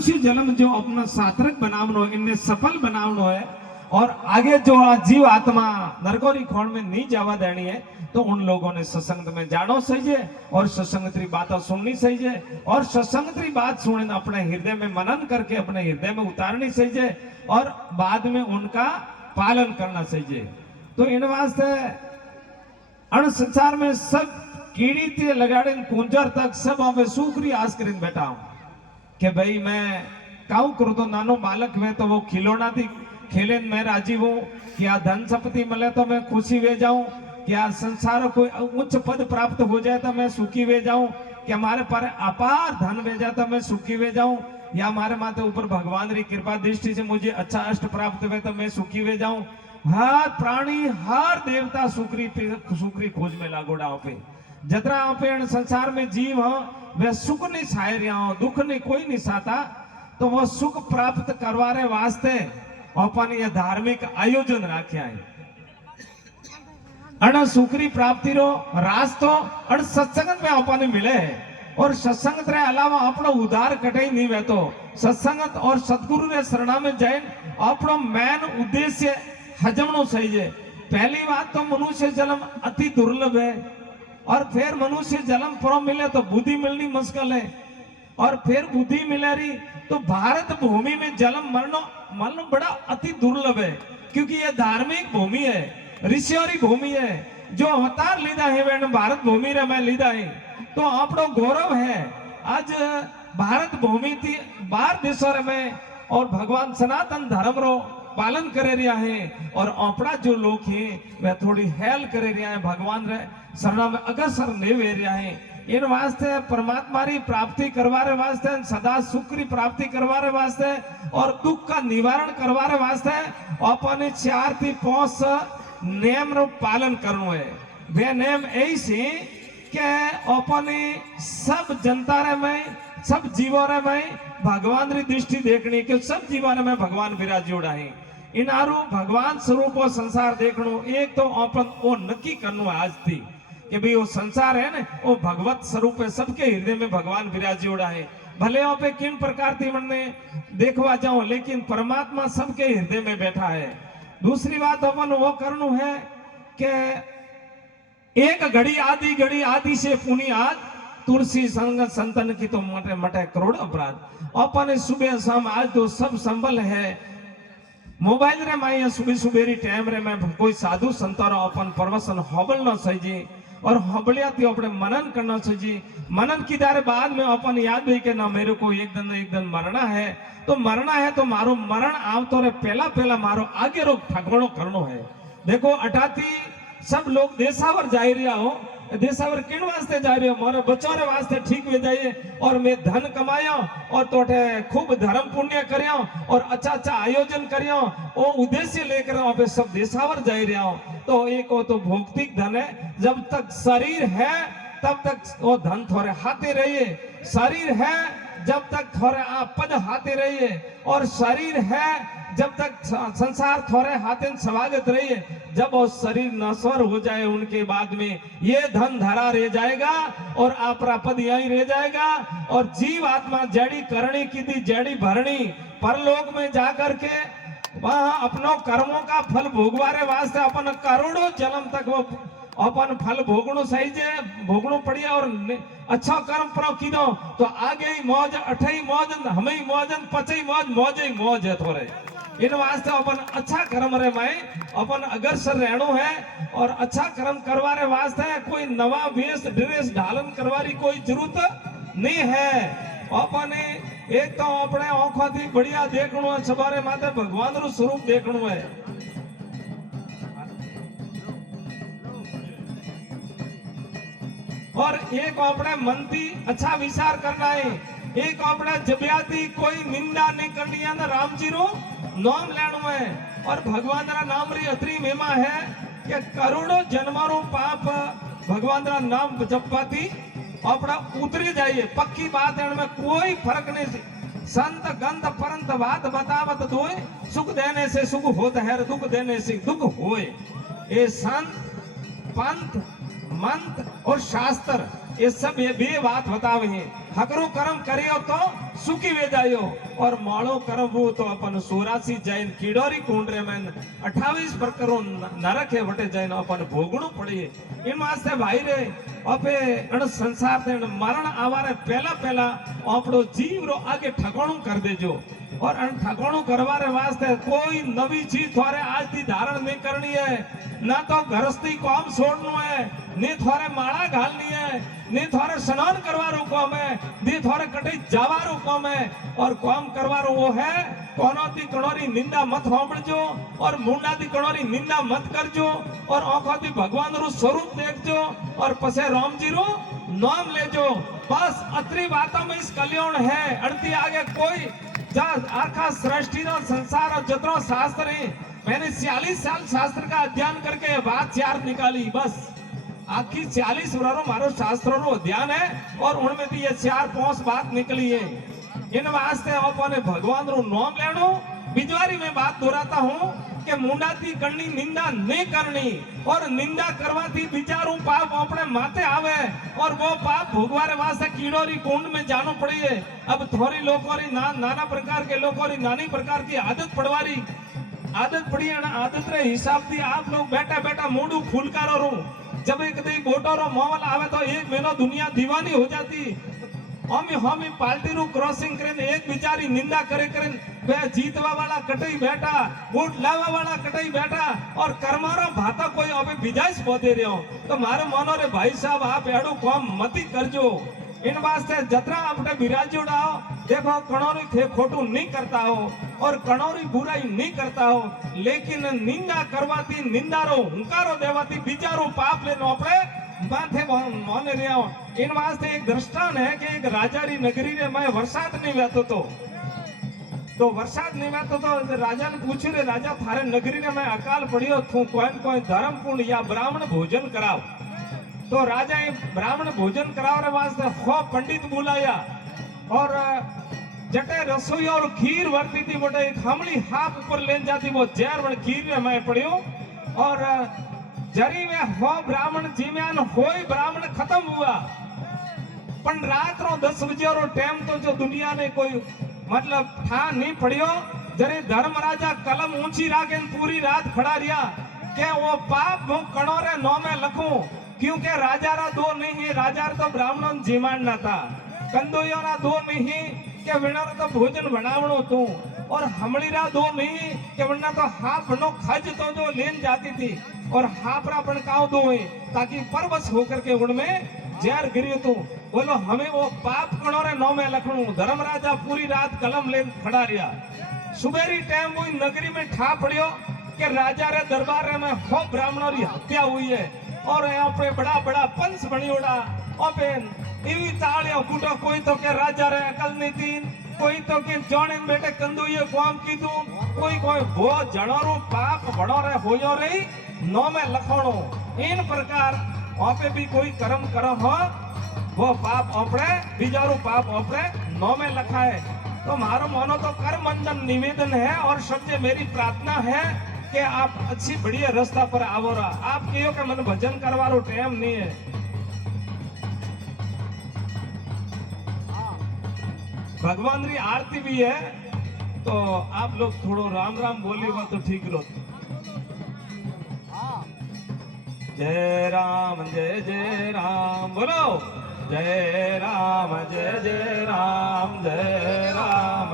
मनुष्य जन्म जो अपना सार्थक बनावनो इन्हें सफल बनावनो है और आगे जो जीव आत्मा नरकोरी खोण में नहीं जावा देनी है, तो उन लोगों ने सत्संग में जानो सही है और सत्संगत्री बातें सुननी सही है और सत्संगत्री बात सुनने अपने हृदय में मनन करके अपने हृदय में उतारनी सही है और बाद में उनका पालन करना सही है। तो इन वास्ते अण संसार में सब कीड़ी ते लगाड़े कुंजर तक सब हमें सुखरी आस कर बैठा हूं कि भाई मैं काऊ करूं तो नानो बालक में तो वो खिलौना थी खेले मैं राजी हूं, क्या धन संपत्ति मिले तो मैं खुशी वे जाऊं, क्या संसार कोई उच्च पद प्राप्त हो जाए तो मैं सुखी वे जाऊं, क्या हमारे पर अपार धन वे जाए तो मैं सुखी वे जाऊं, या हमारे माथे ऊपर भगवान की कृपा दृष्टि से मुझे अच्छा अष्ट प्राप्त हुए तो मैं सुखी वे जाऊं। हर प्राणी हर देवता सुखरी खोज में लागोड़ा पे जतरा पे संसार में जीव हो वह सुख नहीं छाए रहा हो, दुख नहीं कोई नहीं साता, तो वह सुख प्राप्त करवाने वास्ते अपन ये धार्मिक आयोजन राख्या है। अण सुखरी प्राप्ति रो रास्तो अण सत्संग में अपन मिले है और सत्संग रे अलावा अपनो उद्धार कटे नहीं वहतो। सत्संगत और सतगुरु रे शरणा में जाए अपनो मेन उद्देश्य हजमनो सही है। पहली बात तो मनुष्य जन्म अति दुर्लभ है और फिर मनुष्य जन्म पर मिले तो बुद्धि मिलनी मुश्किल है और फिर बुद्धि मिले रही तो भारत भूमि में जन्म मरण बड़ा अति दुर्लभ है, क्योंकि ये धार्मिक भूमि है, ऋषियोरी भूमि है। जो अवतार लीधा है वे भारत भूमि रे मैं लीधा है, तो अपनो गौरव है आज भारत भूमि थी बाहर देशों में और भगवान सनातन धर्म रो पालन करे रहा है और अपना जो लोग हैं वह थोड़ी हेल करे रहा है, भगवान रे शरणा में अग्रसर नहीं वे रहा है। इन वास्ते परमात्मा री प्राप्ति करवारे वास्ते सदा सुख की प्राप्ति करवारे वास्ते और दुख का निवारण करवारे वास्ते अपन 4 થી 5 नियम रो पालन करनो है। वे नियम ऐसे के अपने सब जनता रे में सब जीवों रे में भगवान री दृष्टि देखनी कि सब जीवों में भगवान विराजोड़ा है। इनारू भगवान स्वरूप और संसार देखनो एक तो अपन वो नक्की करनो आज थी कि भाई वो संसार है ना वो भगवत स्वरूप है, सबके हृदय में भगवान विराजोड़ा है। भले वहां पे किन प्रकार थी मन देखवा जाओ लेकिन परमात्मा सबके हृदय में बैठा है। दूसरी बात अपन वो करनु है कि एक घड़ी आदि से पुनी आज तुलसी संगत संतन की तो मटे मटे करोड़ अपराध। अपन सुबह शाम आज तो सब संबल है मोबाइल रे माया सुबह सुबेरी टाइम रे में कोई साधु संतों अपन परवसन हबल न सही जी और हबलिया थी अपने मनन करना चाहिए। मनन की दारे बाद में अपन याद भी कि ना मेरे को एक दिन मरना है, तो मरना है तो मारो मरण आवतो रे पहला मारो आगे रो ठगवणो करनो है। देखो अटाती सब लोग देशावर जाई रिया हो, देशावर किन वास्ते जा रहे हो, मारो बच्चों रे वास्ते ठीक वे जाइए और मैं धन कमाया और तोटे खूब धर्म पुण्य करियो और अच्छा आयोजन करियो वो उद्देश्य लेकर वहां पे सब देशावर जा रहा हो। तो एक वो तो भौतिक धन है, जब तक शरीर है तब तक वो धन थोड़े हाथे रहिए, शरीर है जब तक थोड़े आप पद हाथे रहिए और शरीर है जब तक संसार थोड़े हाथे स्वागत रहिए। जब वो शरीर नश्वर हो जाए उनके बाद में ये धन धरा रह जाएगा और आपरा पद यही रह जाएगा और जीव आत्मा जड़ी करनी की थी जड़ी भरनी परलोक में जाकर के वहां अपनों कर्मों का फल भोगवारे वास्ते अपन करोड़ों जन्म तक वो अपन फल भोगणो सही जे भोगणो पड़ी और अच्छा कर्म पर की दो तो आगे ही मौज अठई मौज हमें ही मौज पचई मौज ही मौज है थोड़े। इन वास्ते अपन अच्छा कर्म रे माई अपन अग्रसर रहनो है और अच्छा कर्म करवारे वास्ते कोई नवा वेश ड्रेस ढालन करवारी कोई जरूरत नहीं है। अपन एक तो अपने आंखों थी बढ़िया देखनो है, सवारे माते भगवान रो स्वरूप देखनो है। और एक अपने मन थी अच्छा विचार करना है, एक अपने जब्याती कोई निंदा नहीं करनी है ना राम जी रो नाम लेनो है और भगवान रा नाम री अतरी महिमा है कि करोड़ों जन्मारो पाप भगवान रा नाम जपवाती अपना उतरी जाइए। पक्की बात है में कोई फर्क नहीं। संत गंध परंत बात बतावत दोए सुख देने से सुख होता है, दुख देने से दुख होए। ये संत पंथ मंत्र और शास्त्र ये सब ये भी बात बतावे हैं हकरू कर्म करियो तो सुखी वे जायो और माड़ो कर्म वो तो अपन 84 जैन कीड़ोरी कुंडरे में 28 प्रकारों नरक है वटे जैन अपन भोगणु पड़ी इन वास्ते भाई रे अपे अण संसार से मरण आवारे पहला पहला आपड़ो जीव रो आगे ठकाणु कर देजो और अन ठकाणु करवारे वास्ते कोई नवी चीज थारे आज दी धारण नहीं करनी है ना तो गृहस्थी काम छोड़नु है ने थारे माला घालनी है ने थारे स्नान करवारो काम है ने थारे कटे जावारो काम है और काम करवारो वो है कोनो दी कणोरी निंदा मत सांभळजो और मुंडा दी कणोरी निंदा मत करजो और आंखों दी भगवान रू स्वरूप देखजो और पसे राम जी रू नाम लेजो बस अतरी बातों में इस कल्याण है अड़ती आगे कोई जा आखा सृष्टि नो संसार और जतरो शास्त्र है मैंने 46 साल शास्त्र का अध्ययन करके बात चार निकाली बस आखी 40 वर्षों मारो शास्त्रों नो अध्ययन है और उनमें भी ये 4-5 बात निकली है इन वास्ते अपने भगवान रो नाम लेनो बिजवारी में बात दोहराता हूँ कि मुंडा थी करनी निंदा नहीं करनी और निंदा करवाती बिचारू पाप अपने माथे आवे और वो पाप भोगवारे वास्ते कीड़ोरी कुंड में जानो पड़ी है अब थोड़ी लोगों री नाना प्रकार के लोगों री नानी प्रकार की आदत पड़वारी आदत पड़ी है ना आदत रे हिसाब थी आप लोग बैठा बैठा मुंडू फूलकारो रू जब एक दी गोटोरो मोवल आवे तो एक महीनो दुनिया दीवानी हो जाती हम पार्टी रू क्रॉसिंग करें एक बिचारी निंदा करे करें वे जीतवा वाला कटई बैठा वोट लावा वाला कटई बैठा और कर्मारो भाता कोई अबे बिजाइस बोदे रहो तो मारे मनो रे भाई साहब आप एडो काम मती करजो इन वास्ते जतरा आपने बिराजोड़ाओ देखो कणोरी थे खोटू नहीं करता हो और कणोरी बुराई नहीं करता हो लेकिन निंदा करवाती निंदारो हुंकारो देवाती बिचारो पाप लेनो अपने माथे मोने रहो इन वास्ते एक दृष्टांत है कि एक राजा री नगरी रे मैं वरसाद नहीं वेतो तो वरसाद नहीं वेतो तो राजा ने पूछ्યું रे राजा थारे नगरी रे मैं अकाल पड़ियो थू कोई धर्म पूर्ण या ब्राह्मण भोजन कराओ तो राजा ब्राह्मण भोजन कराव रे वास्ते खो पंडित बुलाया और जटे रसोई और खीर वर्ती थी बोटे एक हमली हाथ ऊपर लेन जाती वो जहर वन खीर में मैं पड़ियो और जरी में हो ब्राह्मण जीम्यान होई ब्राह्मण खत्म हुआ पण रात रो 10 बजे रो टाइम तो जो दुनिया ने कोई मतलब ठा नहीं पड़ियो जरे धर्मराजा कलम ऊंची राखे पूरी रात खड़ा रिया के वो पाप मु कणोरे नो में लखूं क्योंकि राजा रा दो नहीं है राजा तो ब्राह्मण जीमान ना था कंदोयो रा दो नहीं के विनर तो भोजन बनावणो तू और हमली रा दो नहीं के वरना तो हाफ नो खज तो जो लेन जाती थी और हापरा पण काव दो है ताकि परवश होकर के उनमें जहर गिरियो तू बोलो हमें वो पाप कणोरे नो में लखणू धर्मराजा पूरी रात कलम लेन खड़ा रिया सुबेरी टाइम हुई नगरी में ठा पड़ियो के राजा रे दरबार में हो ब्राह्मणों की हत्या हुई है और यहाँ पे बड़ा बड़ा पंच बनी उड़ा और इवी तालियों कूटो कोई तो के राजा रे अकल नहीं थी कोई तो के जाने बेटे कंदो ये काम की तू कोई वो जणोरो पाप बड़ो रे होयो रे नो में लखणो इन प्रकार वहाँ पे भी कोई कर्म करो हो वो पाप अपने बिजारू पाप अपने नो में लखा है तो मारो मानो तो कर्म बंधन निवेदन है और सबसे मेरी प्रार्थना है कि आप अच्छी बढ़िया रास्ता पर आवो रहा आप कहो कि मन भजन करवारो टाइम नहीं है भगवान री आरती भी है तो आप लोग थोड़ो राम राम बोली हुआ तो ठीक रो जय राम बोलो जय राम जय राम जय राम